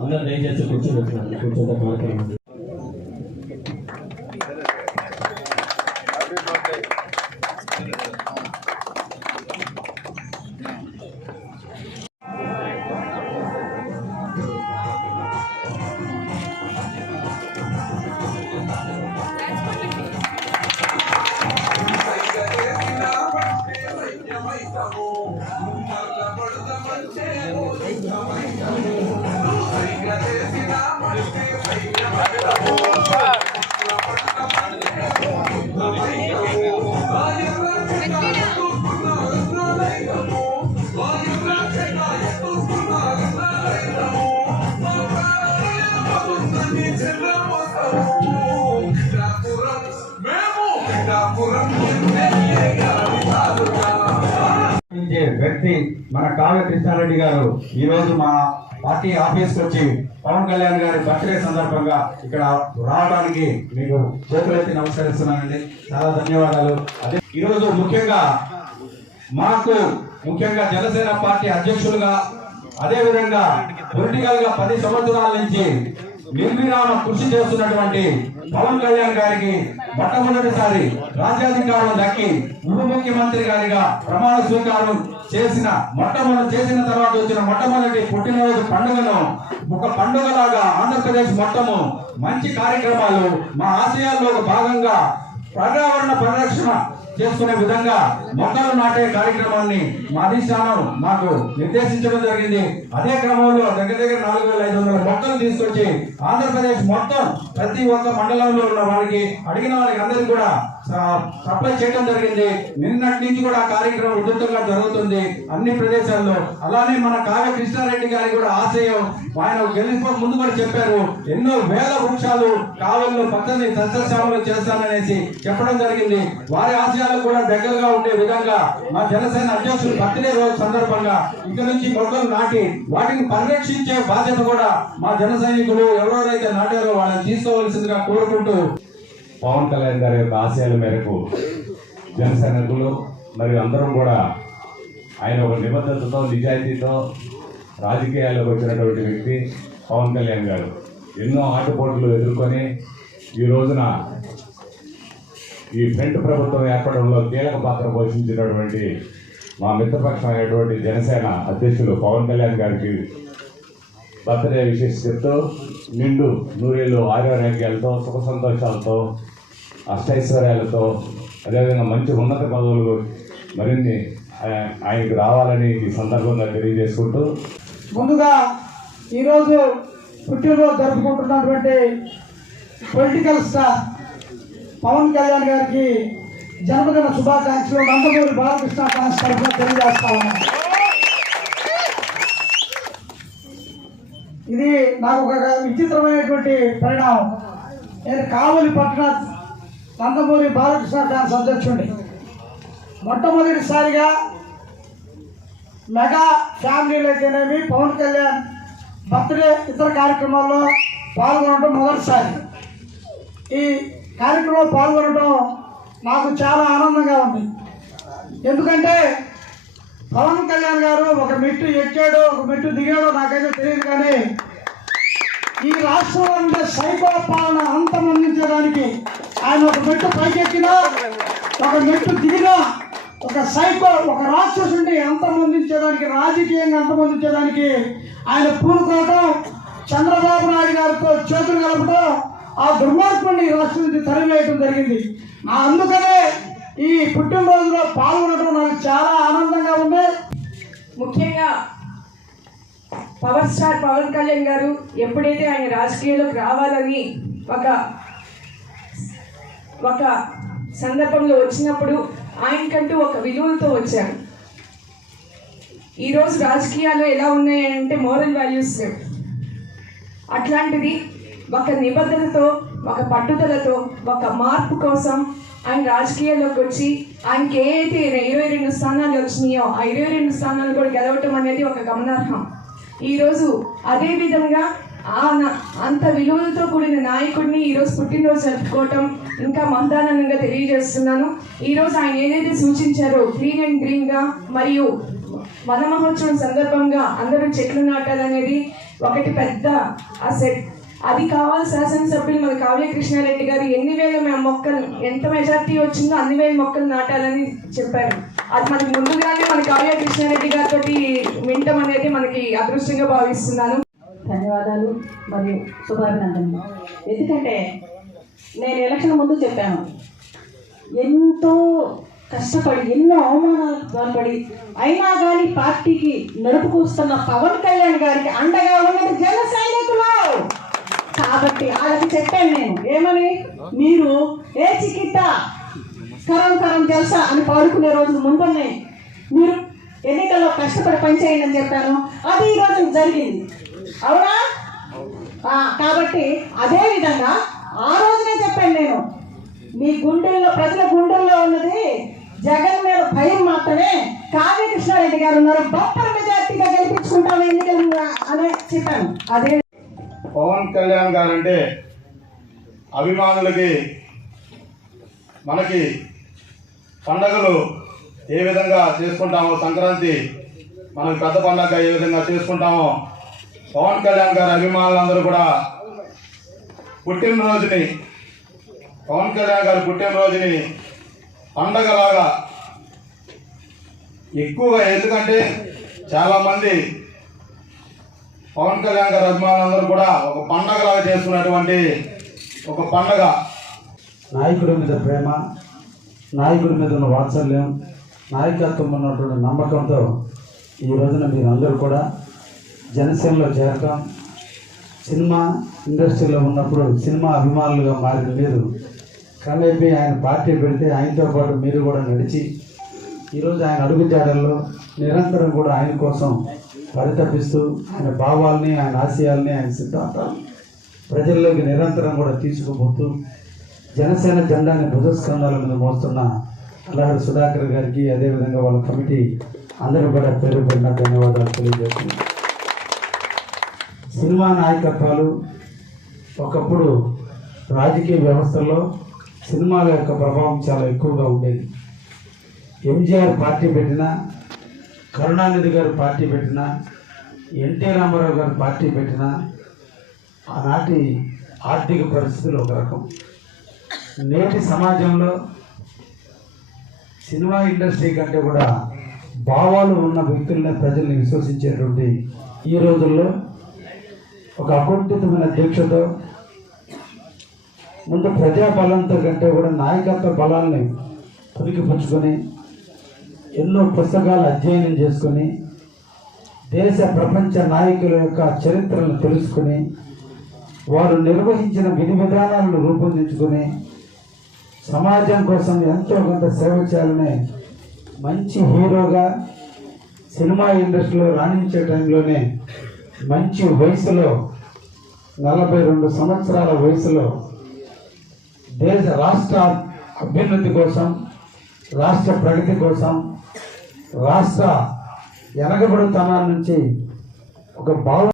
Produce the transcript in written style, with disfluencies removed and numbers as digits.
అందరూ దయచేసి కూర్చోబెట్టినారు కూర్చోబెట్టే కార్యక్రమం వ్యక్తి మన కావ్య కృష్ణారెడ్డి గారు ఈ రోజు మా పార్టీ ఆఫీస్ కి వచ్చి పవన్ కళ్యాణ్ గారి బర్త్డే సందర్భంగా ఇక్కడ రావడానికి మీకు చేతులెత్తి నమస్కరిస్తున్నానండి. చాలా ధన్యవాదాలు. అదే ఈరోజు ముఖ్యంగా జనసేన పార్టీ అధ్యక్షులుగా అదే విధంగా పొలిటికల్ గా 10 సంవత్సరాల నుంచి నిర్విరామ కృషి చేస్తున్నటువంటి పవన్ కళ్యాణ్ గారికి మొట్టమొదటిసారి రాజ్యాధికారం దక్కి ఉప ముఖ్యమంత్రి గారిగా ప్రమాణ స్వీకారం చేసిన తర్వాత వచ్చిన మొట్టమొదటి పుట్టినరోజు పండుగను ఒక పండుగలాగా ఆంధ్రప్రదేశ్ మొత్తము మంచి కార్యక్రమాలు మా ఆశయాల్లో భాగంగా పర్యావరణ పరిరక్షణ చేసుకునే విధంగా మొక్కలు నాటే కార్యక్రమాన్ని మా అధిష్టానం మాకు నిర్దేశించడం జరిగింది. అదే క్రమంలో దగ్గర 4,500 మొక్కలు తీసుకొచ్చి ఆంధ్రప్రదేశ్ మొత్తం ప్రతి ఒక్క మండలంలో ఉన్న వారికి అడిగిన వారికి అందరికీ కూడా సప్లై చేయడం జరిగింది. నిన్నటి నుంచి కూడా కార్యక్రమం ఉధృతంగా జరుగుతుంది అన్ని ప్రదేశాల్లో. అలానే మన కావ్య కృష్ణారెడ్డి గారి కూడా ఆశయం ఆయన గెలిపి ముందు కూడా చెప్పారు, ఎన్నో వేల వృక్షాలు కావల్లో పచ్చని సస్యశ్యామలు చేస్తాననేసి చెప్పడం జరిగింది. వారి ఆశయాలకు కూడా దగ్గరగా ఉండే విధంగా మా జనసేన అధ్యక్షుడు బర్త్డే రోజు సందర్భంగా ఇక్కడ నుంచి మొక్కలు నాటి వాటిని పరిరక్షించే బాధ్యత కూడా మా జన సైనికులు ఎవరెవరైతే నాటారో వాళ్ళని తీసుకోవాల్సిందిగా కోరుకుంటూ పవన్ కళ్యాణ్ గారి యొక్క ఆశయాల మేరకు జనసైనికులు మరియు అందరం కూడా ఆయన ఒక నిబద్ధతతో నిజాయితీతో రాజకీయాల్లోకి వచ్చినటువంటి వ్యక్తి పవన్ కళ్యాణ్ గారు. ఎన్నో ఆటుపోట్లు ఎదుర్కొని ఈ రోజున ఈ ఫ్రంట్ ప్రభుత్వం ఏర్పడంలో కీలక పాత్ర పోషించినటువంటి మా మిత్రపక్షం అయినటువంటి జనసేన అధ్యక్షులు పవన్ కళ్యాణ్ గారికి బర్త్డే విషెస్ చెప్తూ నిండు నూరేళ్ళు ఆరోగ్యాలతో సుఖ సంతోషాలతో అష్టైశ్వర్యాలతో అదేవిధంగా మంచి ఉన్నత పదవులు మరిన్ని ఆయనకు రావాలని ఈ సందర్భంగా తెలియజేసుకుంటూ ముందుగా ఈరోజు పుట్టినరోజు జరుపుకుంటున్నటువంటి పొలిటికల్ స్టార్ పవన్ కళ్యాణ్ గారికి జన్మదిన శుభాకాంక్షలు నందమూరి బాలకృష్ణ ఫ్యాన్స్ తరఫున తెలియజేస్తా ఉన్నాను. ఇది నాకు ఒక విచిత్రమైనటువంటి పరిణామం. నేను కావలి పట్టణ నందమూరి బాలకృష్ణ ఫ్యాన్స్ అధ్యక్షుడి. మొట్టమొదటిసారిగా మెగా ఫ్యామిలీలు అయితేనేమి పవన్ కళ్యాణ్ బర్త్డే ఇతర కార్యక్రమాల్లో పాల్గొనడం మొదటిసారి. ఈ కార్యక్రమంలో పాల్గొనడం నాకు చాలా ఆనందంగా ఉంది. ఎందుకంటే పవన్ కళ్యాణ్ గారు ఒక మెట్టు ఎక్కాడో ఒక మెట్టు దిగాడో నాకైతే తెలియదు, కానీ ఈ రాష్ట్రంలో ఉండే సైకో పాలన అంతమొందించడానికి ఆయన ఒక మెట్టు పైకెక్కినా ఒక మెట్టు దిగినా ఒక సైకో ఒక రాక్షసుని అంతమొందించడానికి రాజకీయంగా అంతమొందించడానికి ఆయన పూనుకోవటం, చంద్రబాబు నాయుడు గారితో చేతులు కలపడం, ఆ దుర్మార్గుడిని ఈ రాష్ట్రం నుంచి తరివేయడం జరిగింది. అందుకనే ఈ పుట్టినరోజులో పాల్గొనడం నాకు చాలా ఆనందంగా ఉంది. ముఖ్యంగా పవర్ స్టార్ పవన్ కళ్యాణ్ గారు ఎప్పుడైతే ఆయన రాజకీయాల్లోకి రావాలని ఒక సందర్భంలో వచ్చినప్పుడు ఆయనకంటూ ఒక విలువలతో వచ్చారు. ఈరోజు రాజకీయాలు ఎలా ఉన్నాయి అంటే మోరల్ వాల్యూస్ లేవు. అట్లాంటిది ఒక నిబద్ధతతో, ఒక పట్టుదలతో, ఒక మార్పు కోసం ఆయన రాజకీయాల్లోకి వచ్చి ఆయనకి ఏ అయితే 22 స్థానాలు వచ్చినాయో ఆ 22 స్థానాలు కూడా గెలవటం అనేది ఒక గమనార్హం. ఈరోజు అదే విధంగా అంత విలువలతో కూడిన నాయకుడిని ఈరోజు పుట్టినరోజు జరుపుకోవటం ఇంకా మహదానందంగా తెలియజేస్తున్నాను. ఈరోజు ఆయన ఏదైతే సూచించారో క్లీన్ అండ్ గ్రీన్గా మరియు వన మహోత్సవం సందర్భంగా అందరూ చెట్లు నాటాలనేది ఒకటి పెద్ద అసెట్. అది కావాలి శాసనసభ్యులు మన కావ్య కృష్ణారెడ్డి గారు ఎన్ని వేల మొక్కలు, ఎంత మెజార్టీ వచ్చిందో అన్ని వేల మొక్కలు నాటాలని చెప్పారు. అది మనకి ముందుగానే మన కావ్య కృష్ణారెడ్డి గారితో వినటం అనేది మనకి అదృష్టంగా భావిస్తున్నాను. ధన్యవాదాలు మరియు శుభాభినందనలు. ఎందుకంటే నేను ఎలక్షన్ ముందు చెప్పాను, ఎంతో కష్టపడి ఎన్నో అవమానాలకు పాల్పడి అయినా కానీ పార్టీకి నడుపుకొస్తున్న పవన్ కళ్యాణ్ గారికి అండగా ఉన్నది జన సైనికులు. కాబట్టి వాళ్ళకి చెప్పాను నేను, ఏమని, మీరు ఏ చికిత్స కరం కరం తెలుసా అని పాడుకునే రోజులు ముందున్నాయి, మీరు ఎన్నికల్లో కష్టపడి పనిచేయండి అని చెప్పాను. అది ఈ రోజు జరిగింది, అవునా? కాబట్టి అదే విధంగా ఆ రోజునే చెప్పాను నేను, మీ గుండెల్లో, ప్రజల గుండెల్లో ఉన్నది జగన్ మీద భయం మాత్రమే. కావ్య కృష్ణారెడ్డి గారు ఉన్నారు, బంపర్ మెజార్టీగా గెలిపించుకుంటాం ఎన్నికలు అని చెప్పాను. అదే పవన్ కళ్యాణ్ గారు అంటే అభిమానులకి, మనకి పండగలు ఏ విధంగా చేసుకుంటామో, సంక్రాంతి మనకి పెద్ద పండగ ఏ విధంగా చేసుకుంటామో, పవన్ కళ్యాణ్ గారి అభిమానులందరూ కూడా పుట్టినరోజుని, పవన్ కళ్యాణ్ గారి పుట్టినరోజుని పండగలాగా ఎక్కువగా, ఎందుకంటే చాలామంది పవన్ కళ్యాణ్ గారి అభిమానులందరూ కూడా ఒక పండగలాగా చేసుకున్నటువంటి ఒక పండగ. నాయకుడి మీద ప్రేమ, నాయకుడి మీద ఉన్న వాత్సల్యం, నాయకత్వం ఉన్నటువంటి నమ్మకంతో ఈ రోజున మీరు అందరూ కూడా జనసేనలో చేరటం, సినిమా ఇండస్ట్రీలో ఉన్నప్పుడు సినిమా అభిమానులుగా మారిన మీరు క్రమేపీ ఆయన పార్టీ పెడితే ఆయనతో పాటు మీరు కూడా నడిచి ఈరోజు ఆయన అడుగుజాడల్లో నిరంతరం కూడా ఆయన కోసం పరితపిస్తూ ఆయన భావాల్ని, ఆయన ఆశయాల్ని, ఆయన సిద్ధాంతాలను ప్రజల్లోకి నిరంతరం కూడా తీసుకుపోతూ జనసేన జెండాని భుజస్కంధాల మీద మోస్తున్న అల్లహరి సుధాకర్ గారికి, అదేవిధంగా వాళ్ళ కమిటీ అందరూ కూడా పేరు పడిన ధన్యవాదాలు తెలియజేస్తున్నారు. సినిమా నాయకత్వాలు ఒకప్పుడు రాజకీయ వ్యవస్థలో సినిమాల యొక్క ప్రభావం చాలా ఎక్కువగా ఉండేది. ఎంజీఆర్ పార్టీ పెట్టినా, కరుణానిధి గారు పార్టీ పెట్టినా, ఎన్టీ రామారావు గారు పార్టీ పెట్టినా ఆనాటి ఆర్థిక పరిస్థితులు ఒక రకం. నేటి సమాజంలో సినిమా ఇండస్ట్రీ కంటే కూడా భావాలు ఉన్న వ్యక్తులనే ప్రజల్ని విశ్వసించేటువంటి ఈ రోజుల్లో ఒక అకుంఠితమైన దీక్షతో ముందు ప్రజాబలంతో కంటే కూడా నాయకత్వ బలాల్ని పురికిపుచ్చుకొని ఎన్నో పుస్తకాలు అధ్యయనం చేసుకొని దేశ ప్రపంచ నాయకుల యొక్క చరిత్రను తెలుసుకొని వారు నిర్వహించిన విధి విధానాలను రూపొందించుకొని సమాజం కోసం ఎంతో కొంత సేవ చేయాలనే మంచి హీరోగా సినిమా ఇండస్ట్రీలో రాణించే టైంలోనే మంచి వయసులో 42 సంవత్సరాల వయసులో రాష్ట్ర అభ్యున్నతి కోసం, రాష్ట్ర ప్రగతి కోసం, రాష్ట్ర వెనకబడితనాల నుంచి ఒక భావ